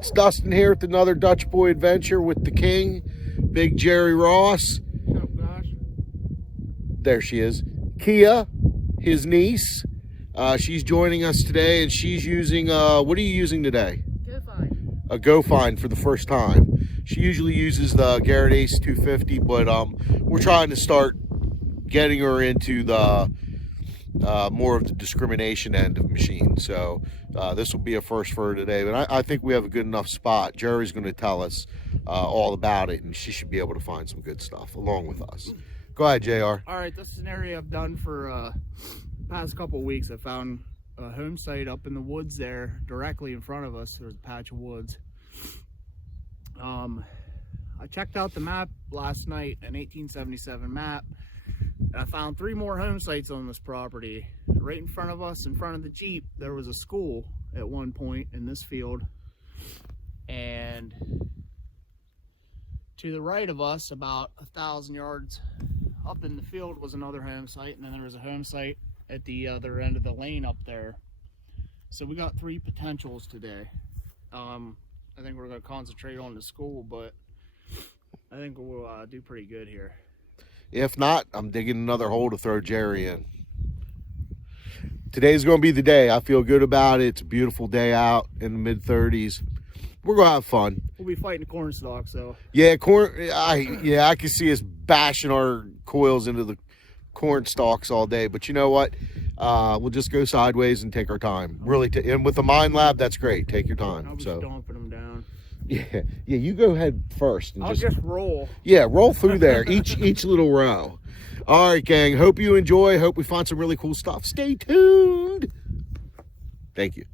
It's Dustin here with another Dutch Boy Adventure with the King, Big Jerry Ross. Oh gosh. There she is. Kia, his niece. She's joining us today, and she's using, what are you using today? GoFind. A GoFind for the first time. She usually uses the Garrett Ace 250, but we're trying to start getting her into the more of the discrimination end of machines. So this will be a first for her today, but I think we have a good enough spot. Jerry's going to tell us all about it, and she should be able to find some good stuff along with us. Go ahead, JR. All right, this is an area I've done for past couple of weeks. I found a home site up in the woods there, directly in front of us. There's a patch of woods. I checked out the map last night, an 1877 map. I found 3 more home sites on this property. Right in front of us, in front of the Jeep, there was a school at one point in this field. And to the right of us, about 1,000 yards up in the field, was another home site. And then there was a home site at the other end of the lane up there. So we got 3 potentials today. I think we're going to concentrate on the school, but I think we'll do pretty good here. If not, I'm digging another hole to throw Jerry in. Today's going to be the day. I feel good about it. It's a beautiful day out in the mid-30s. We're going to have fun. We'll be fighting the corn stalks, so. Yeah, I can see us bashing our coils into the corn stalks all day. But you know what? We'll just go sideways and take our time. Really, and with the Mind Lab, that's great. Take your time. I'll be stomping them down. Yeah, you go ahead first. And I'll just roll. Yeah, roll through there, each little row. All right, gang. Hope you enjoy. Hope we find some really cool stuff. Stay tuned. Thank you.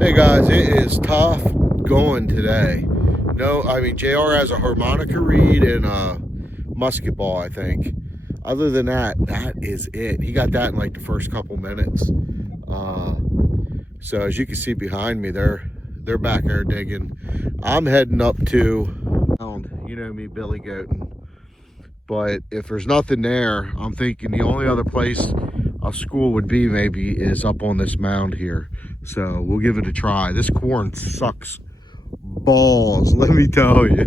Hey guys, it is tough going today. No, I mean, JR has a harmonica reed and a musket ball, I think. Other than that, that is it. He got that in like the first couple minutes. So as you can see behind me, they're back there digging. I'm heading up to, you know me, Billy Goatin. But if there's nothing there, I'm thinking the only other place a school would be maybe is up on this mound here. So we'll give it a try. This corn sucks balls, let me tell you.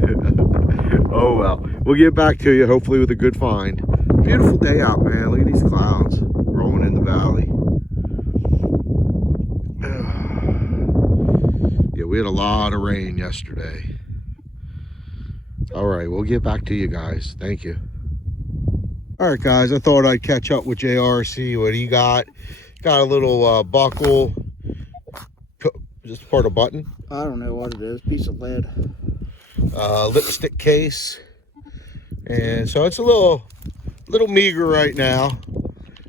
Oh well, we'll get back to you hopefully with a good find. Beautiful day out, man. Look at these clouds rolling in the valley. Yeah, we had a lot of rain yesterday. All right, we'll get back to you guys. Thank you. All right, guys, I thought I'd catch up with JR, see what he got. Got a little buckle. Just part of button. I don't know what it is. Piece of lead. Lipstick case. And so it's a little meager right now.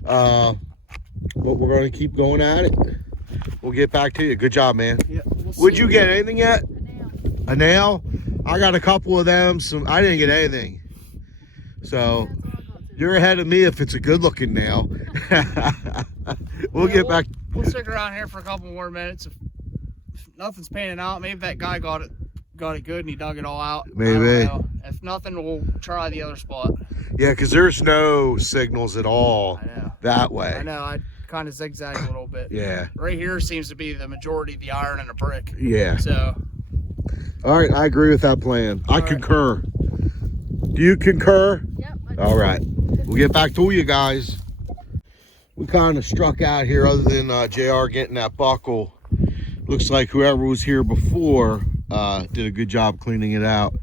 But we're going to keep going at it. We'll get back to you. Good job, man. Yeah, Would you get anything yet? A nail? I got a couple of them. I didn't get anything. So you're ahead of me if it's a good-looking nail. We'll get back. We'll stick around here for a couple more minutes. If nothing's panning out, maybe that guy got it good and he dug it all out. Maybe. If nothing, we'll try the other spot. Yeah, because there's no signals at all that way. I know. I kind of zigzag a little bit. Yeah. Right here seems to be the majority of the iron and a brick. Yeah. So. All right, I agree with that plan. I concur. Do you concur? Yep. All right. We'll get back to you guys. We kind of struck out here other than JR getting that buckle. Looks like whoever was here before did a good job cleaning it out.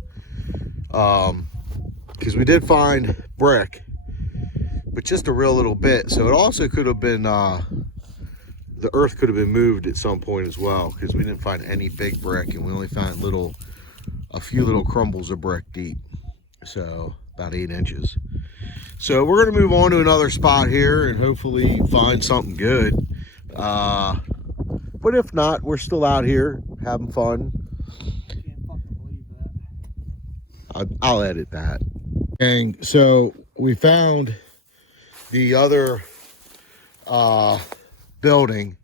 Because we did find brick, but just a real little bit. So it also could have been, the earth could have been moved at some point as well, because we didn't find any big brick and we only found a few little crumbles of brick deep. So about 8 inches. So we're going to move on to another spot here and hopefully find something good. But if not, we're still out here having fun. I can't fucking believe that. I'll edit that. And so we found the other building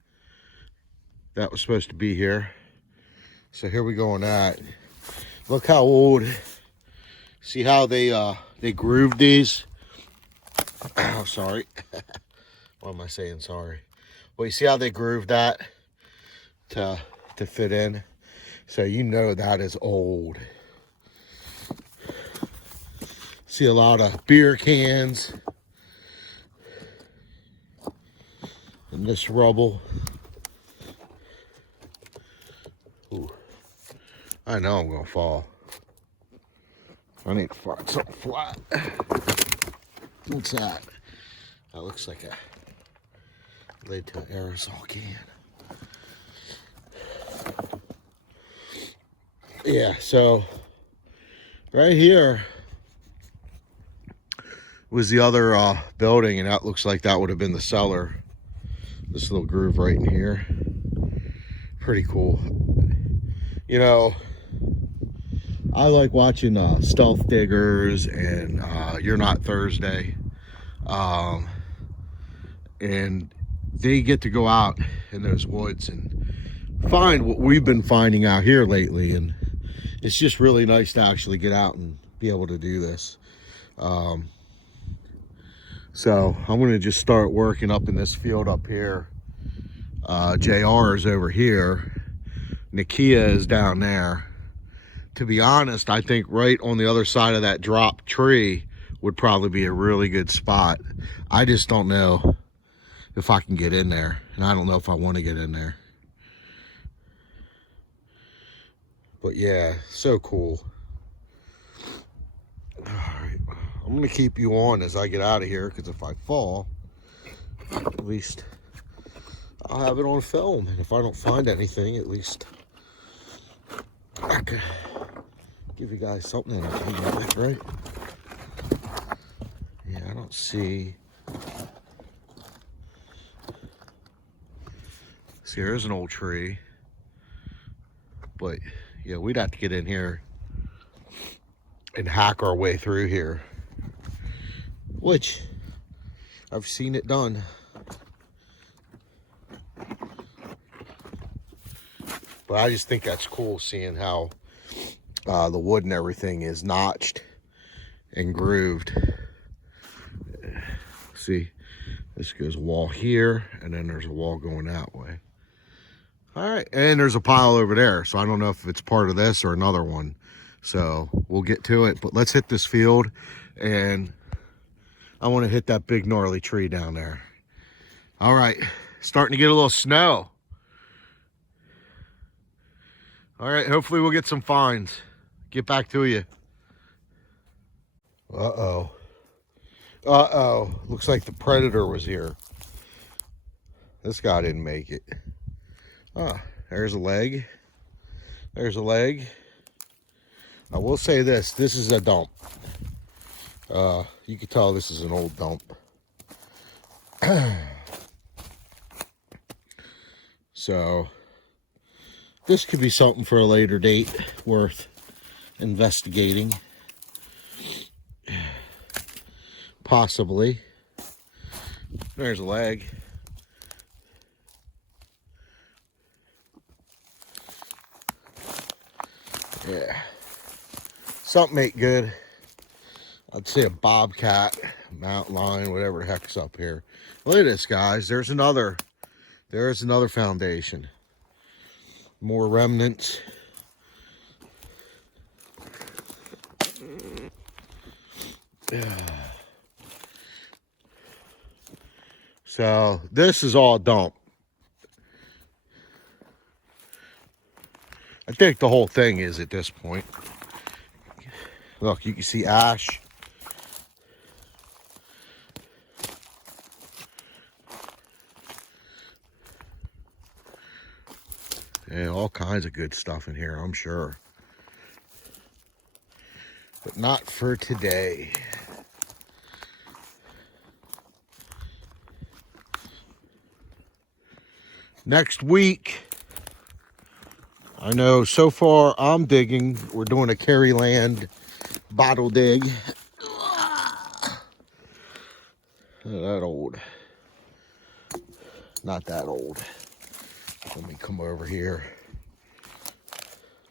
that was supposed to be here. So here we go on that. Look how old. See how they grooved these? Oh, sorry. Why am I saying sorry? Well, you see how they grooved that to fit in? So you know that is old. See a lot of beer cans and this rubble. Ooh. I know I'm gonna fall. I need to find something flat. What's that? That looks like a lid to an aerosol can. Yeah, so right here was the other building, and that looks like that would have been the cellar. This little groove right in here. Pretty cool. You know, I like watching Stealth Diggers and You're Not Thursday. And they get to go out in those woods and find what we've been finding out here lately. And it's just really nice to actually get out and be able to do this. So I'm going to just start working up in this field up here. JR is over here. Nakia is down there. To be honest, I think right on the other side of that drop tree would probably be a really good spot. I just don't know if I can get in there, and I don't know if I want to get in there. But yeah, so cool. All right, I'm gonna keep you on as I get out of here, because if I fall, at least I'll have it on film, and if I don't find anything, at least I can give you guys something entertainment, right? Yeah, I don't see. See, there's an old tree, but yeah, we'd have to get in here and hack our way through here, which I've seen it done. But I just think that's cool, seeing how the wood and everything is notched and grooved. See, this goes a wall here, and then there's a wall going that way. All right, and there's a pile over there, so I don't know if it's part of this or another one. So we'll get to it, but let's hit this field, and I want to hit that big gnarly tree down there. All right, starting to get a little snow. All right, hopefully we'll get some finds. Get back to you. Uh-oh. Uh-oh. Looks like the predator was here. This guy didn't make it. Ah, there's a leg. There's a leg. I will say this. This is a dump. You can tell this is an old dump. So this could be something for a later date worth investigating. Possibly. There's a leg. Yeah. Something ain't good. I'd say a bobcat, mountain lion, whatever the heck's up here. Look at this, guys. There's another foundation. More remnants. So this is all dump. I think the whole thing is at this point. Look, you can see ash. And all kinds of good stuff in here, I'm sure. But not for today. Next week, I know so far I'm digging. We're doing a Caryland bottle dig. Not that old. Not that old. Let me come over here.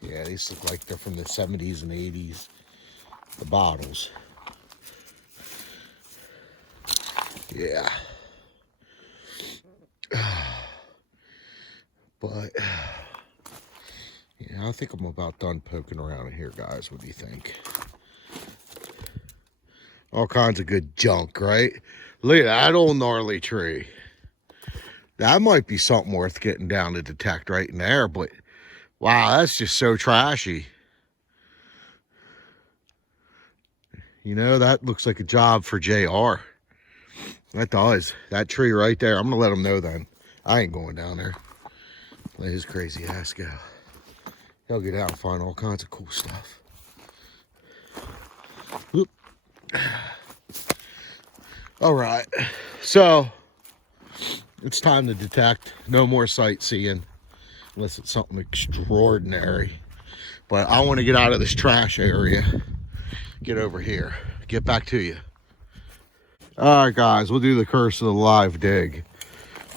Yeah, these look like they're from the 70s and 80s. The bottles. Yeah. But, yeah, I think I'm about done poking around in here, guys. What do you think? All kinds of good junk, right? Look at that old gnarly tree. That might be something worth getting down to detect right in there, but wow, that's just so trashy. You know, that looks like a job for JR. That does. That tree right there. I'm going to let him know then. I ain't going down there. Let his crazy ass go. He'll get out and find all kinds of cool stuff. Whoop. All right. So, it's time to detect. No more sightseeing. Unless it's something extraordinary. But I want to get out of this trash area. Get over here. Get back to you. All right, guys. We'll do the curse of the live dig.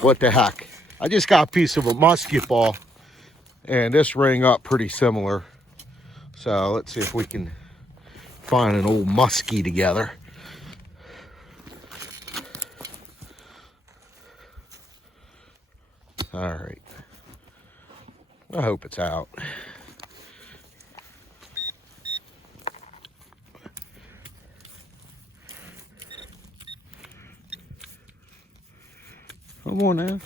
What the heck? I just got a piece of a musket ball. And this rang up pretty similar. So let's see if we can find an old muskie together. All right. I hope it's out. Come on now.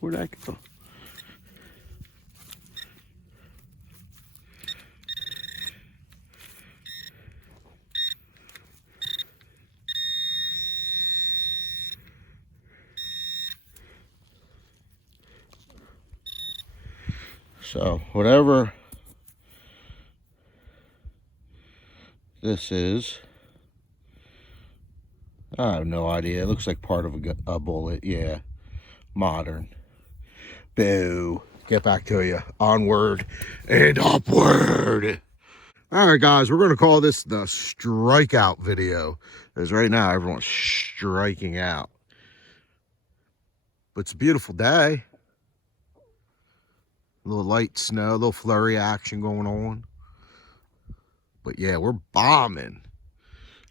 Where'd that go? So, whatever this is, I have no idea. It looks like part of a bullet. Yeah. Modern. Boo. Get back to you. Onward and upward. All right, guys. We're going to call this the strikeout video. Because right now, everyone's striking out. But it's a beautiful day. A little light snow, a little flurry action going on. But yeah, we're bombing.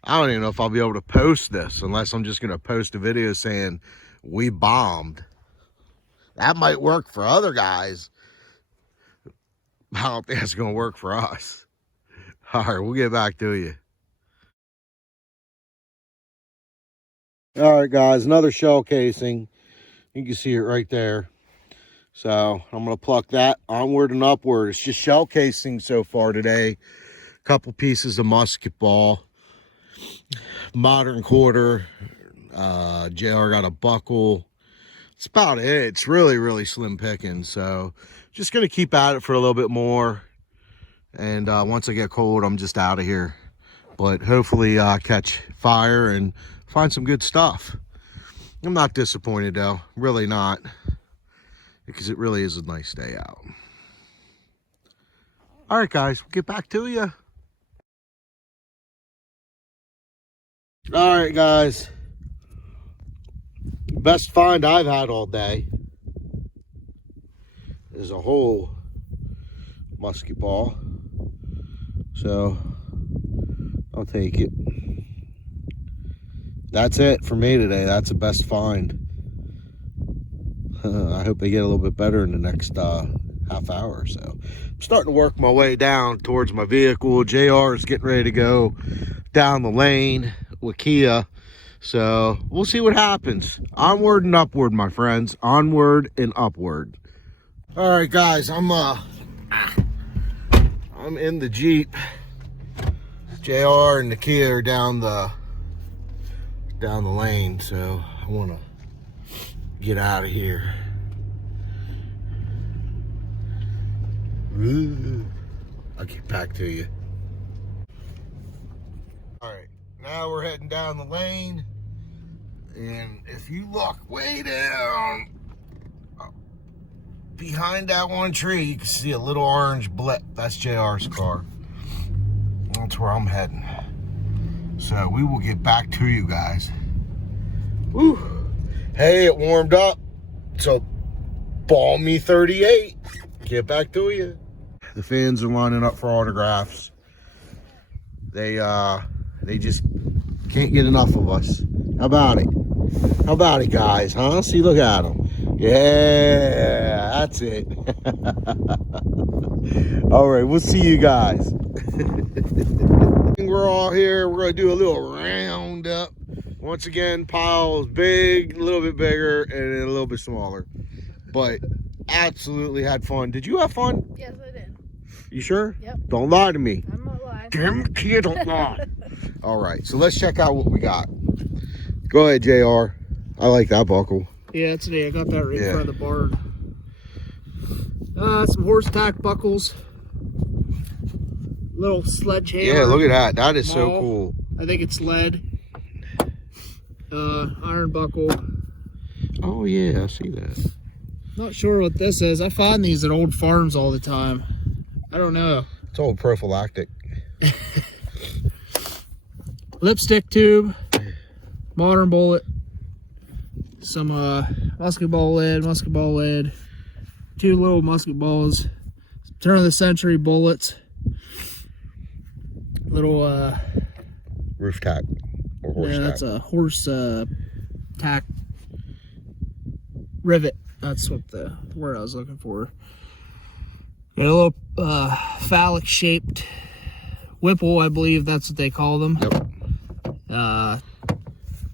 I don't even know if I'll be able to post this unless I'm just going to post a video saying we bombed. That might work for other guys. I don't think it's going to work for us. All right, we'll get back to you. All right, guys, another shell casing. You can see it right there. So I'm going to pluck that onward and upward. It's just shell casing so far today. A couple pieces of musket ball. Modern quarter. JR got a buckle. That's about it. It's really, really slim picking. So just going to keep at it for a little bit more. And once I get cold, I'm just out of here. But hopefully catch fire and find some good stuff. I'm not disappointed though. Really not. Because it really is a nice day out. All right, guys, we'll get back to you. All right, guys. Best find I've had all day is a whole musket ball. So I'll take it. That's it for me today. That's the best find. I hope they get a little bit better in the next half hour or so. I'm starting to work my way down towards my vehicle. JR is getting ready to go down the lane with Kia. So we'll see what happens. Onward and upward, my friends. Onward and upward. All right, guys, I'm in the Jeep. JR and the Kia are down the lane, so I want to get out of here. Ooh, I'll get back to you. All right, now we're heading down the lane, and if you look way down behind that one tree, you can see a little orange blip. That's JR's car. That's where I'm heading. So we will get back to you guys. Woo. Hey, it warmed up. So balmy 38. Get back to you. The fans are lining up for autographs. They just can't get enough of us. How about it? How about it, guys? Huh? See, look at them. Yeah, that's it. All right, we'll see you guys. We're all here. We're gonna do a little roundup. Once again, pile is big, a little bit bigger, and a little bit smaller. But absolutely had fun. Did you have fun? Yes, I did. You sure? Yep. Don't lie to me. I'm not lying. Damn kid, don't lie. All right, so let's check out what we got. Go ahead, JR. I like that buckle. Yeah, today I got that right in front of the barn. Some horse tack buckles. Little sledgehammer. Yeah, look at that. That is Small. so cool. I think it's lead. Iron buckle. Oh, yeah, I see that. Not sure what this is. I find these at old farms all the time. I don't know. It's old prophylactic. Lipstick tube. Modern bullet. Some musket ball lid. 2 little musket balls. Turn of the century bullets. Little Roof tack or horse tack. that's a horse tack rivet. That's what the word I was looking for. Got a little phallic shaped whipple, I believe that's what they call them. Yep.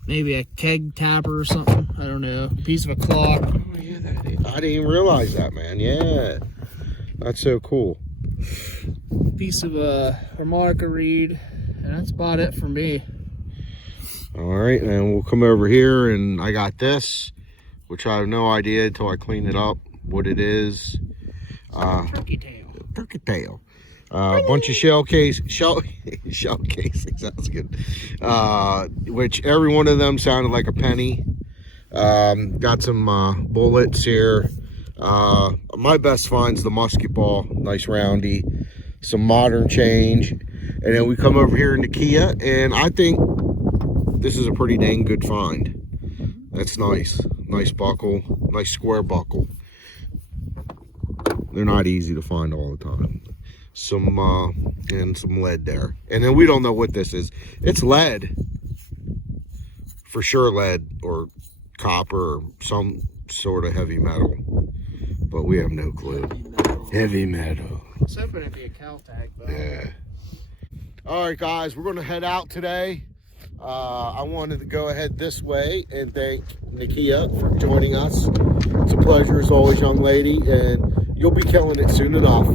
Maybe a keg tapper or something. I don't know. A piece of a clock. Oh, yeah, that is. I didn't even realize that, man. Yeah. That's so cool. Piece of a harmonica reed. And that's about it for me. All right, and we'll come over here, and I got this, which I have no idea until I clean it up what it is. Turkey tail. Turkey tail. A bunch of shell casings. Sounds good. Which every one of them sounded like a penny. Got some bullets here. My best find's the musket ball, nice roundy. Some modern change, and then we come over here in the Kia, and I think this is a pretty dang good find. That's nice. Nice buckle, nice square buckle. They're not easy to find all the time. Some and some lead there, and then we don't know what this is. It's lead, for sure, lead or copper or some sort of heavy metal, but we have no clue. Heavy metal. I was hoping it'd be a cow tag, though. Yeah. All right, guys, we're going to head out today. I wanted to go ahead this way and thank Nikia for joining us. It's a pleasure as always, young lady, and you'll be killing it soon enough.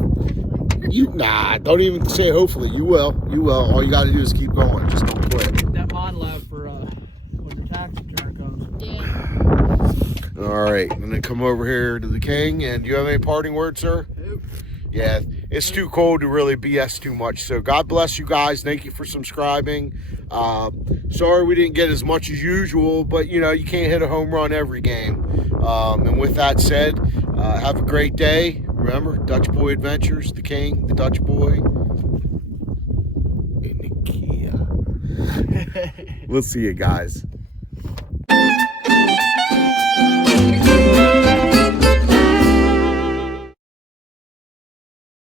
Don't even say hopefully. You will. You will. All you got to do is keep going. Just don't quit. Get that mod lab for when the tax return comes. Yeah. All right, and then come over here to the king. And do you have any parting words, sir? Nope. Yeah, it's too cold to really BS too much. So God bless you guys. Thank you for subscribing. Sorry we didn't get as much as usual, but you know, you can't hit a home run every game. And with that said, have a great day. Remember, DutchBoy Adventures, the king, the Dutch boy, and the Kia. We'll see you guys.